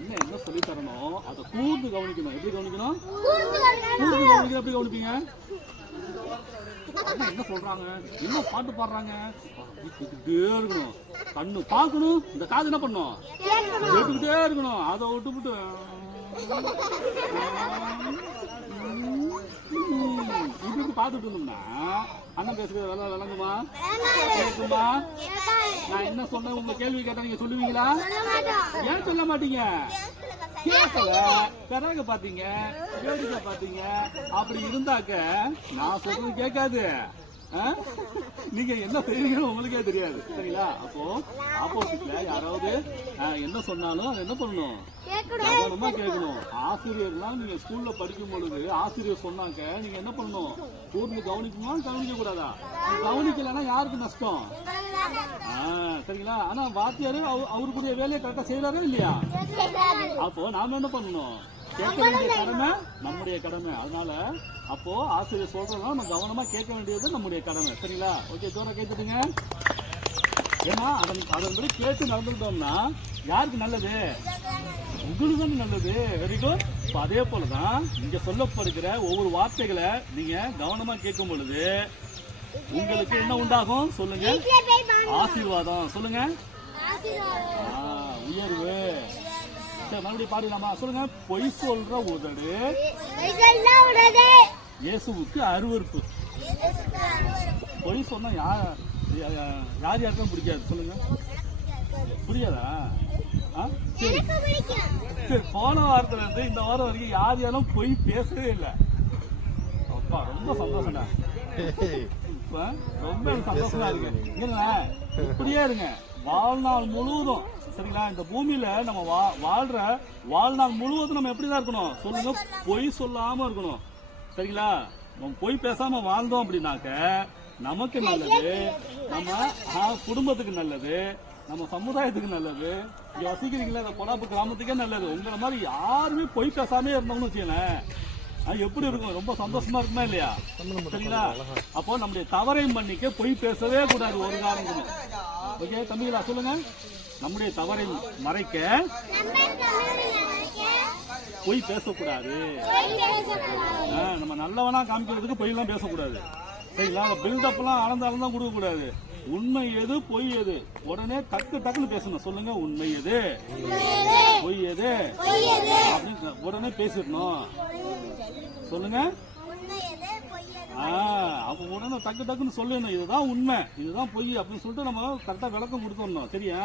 அண்ணன் என்ன சொல்லி தரணும் அதை கூர்ந்து கவனிக்கணும். எப்படி கவனிக்கணும்? கூர்ந்து கவனிக்கணும். எப்படி கவனிப்பீங்க? அண்ணன் என்ன சொல்றாங்க, என்ன பாட்டு பாடுறாங்க, இருக்கணும். கண்ணு பார்க்கணும், இந்த காது என்ன பண்ணும், கேட்டுக்கிட்டே இருக்கணும். அதை விட்டுவிட்டு இப்படி பார்த்துட்டு இருந்தோம்னா அண்ணன் பேசுறது வேலை விளங்குமா, கேட்குமா? நான் என்ன சொன்ன உங்க கேள்வி கேட்டா நீங்க சொல்லுவீங்களா? ஏன் சொல்ல மாட்டீங்க? கேட்கல, பிறகு பாத்தீங்க, வேடிக்கை பாத்தீங்க. அப்படி இருந்தாக்க நான் சொல்றது கேட்காது. நீங்க என்ன செய்வீங்கன்னு உங்களுக்கே தெரியாது. சரிங்களா? அப்போ ஆப்போசிட்ல யாராவது என்ன சொன்னாலும் அதை என்ன பண்ணணும், கவனமா கேட்கணும். ஆசிரியர்லாம் நீங்க ஸ்கூல்ல படிக்கும் பொழுது ஆசிரியர் சொன்னாக்க நீங்க என்ன பண்ணணும், கூர்ந்து கவனிக்கணுமா கவனிக்க கூடாதா? கவனிக்கலன்னா யாருக்கு நஷ்டம்? சரிங்களா? ஆனா வாத்தியாரு அவருக்குரிய வேலையை கரெக்டா செய்யறாரா இல்லையா? அப்போ நாம என்ன பண்ணணும், கேட்க வேண்டிய கடமை நம்முடைய கடமை. அதனால அப்போ ஆசிரியர் சொல்றதுனால நம்ம கவனமா கேட்க வேண்டியது நம்முடைய கடமை. சரிங்களா? ஓகே, ஜோரா கேட்டுட்டுங்க. ஏன்னா அதன்படி கேட்டு நடந்துட்டோம்னா யாருக்கு நல்லது? உங்களுக்கு தான் நல்லது. Very good. அதே போலதான் இங்க சொல்லப்படுகிற ஒவ்வொரு வார்த்தைகளை நீங்க கவனமா கேட்கும் பொழுது உங்களுக்கு என்ன உண்டாகும் சொல்லுங்க? ஆசீர்வாதம். சொல்லுங்க, உயர்வு. மறுபடியும் பாடலாமா? சொல்லுங்க. பொய் சொல்ற உதடு இயேசுவுக்கு அருவருப்பு. பொய் சொன்னா யாருக்கும் பிடிக்காது. சொல்லுங்க, புரியாதா? சரி, போன வாரத்துல இருந்து இந்த வாரம் வரைக்கும் யாரும் பொய் பேசவே இல்லை. அப்பா ரொம்ப சந்தோஷம்டா, ரொம்ப சந்தோஷமா இருக்கு. இப்படியே இருங்க வாழ்நாள் முழுவதும். சரிங்களா? இந்த பூமியில நம்ம வாழ்ற வாழ்நாள் முழுவதும் நம்ம எப்படிதான் இருக்கணும் சொல்லுங்க? பொய் சொல்லாம இருக்கணும். சரிங்களா? நம்ம பொய் பேசாம வாழ்ந்தோம் அப்படின்னாக்க நமக்கு நல்லது, நம்ம குடும்பத்துக்கு நல்லது, நம்ம சமுதாயத்துக்கு நல்லது, இங்க வசிக்கிறீங்களா இந்த கொடாப்பு கிராமத்துக்கே நல்லது. உங்களை மாதிரி யாருமே பொய் பேசாமே இருந்தோம்னு வச்சுக்கோங்களேன், எப்படி இருக்கும்? ரொம்ப சந்தோஷமா இருக்குமா இல்லையா? சரிங்களா? அப்போ நம்முடைய தவறை மன்னிக்க பொய் பேசவே கூடாது ஒரு காரணம். ஓகே தம்பிகளா, சொல்லுங்க. நம்முடைய தவறை மறைக்க பொய் பேசக்கூடாது. நம்ம நல்லவனா காமிக்கிறதுக்கு பொய் எல்லாம் பேசக்கூடாது. சரிங்களா? பில்டப் எல்லாம் அளந்தாலும் கொடுக்க கூடாது. உண்மை எது பொய் எது உடனே டக்குன்னு பேசணும். சொல்லுங்க, உண்மை எது பொய் எது அப்படின்னு உடனே பேசிடணும். சொல்லுங்க. அப்ப உடனே டக்குன்னு சொல்லணும், இதுதான் உண்மை இதுதான் பொய் அப்படின்னு சொல்லிட்டு நம்ம கரெக்டா விளக்கம் கொடுத்துடணும். சரியா?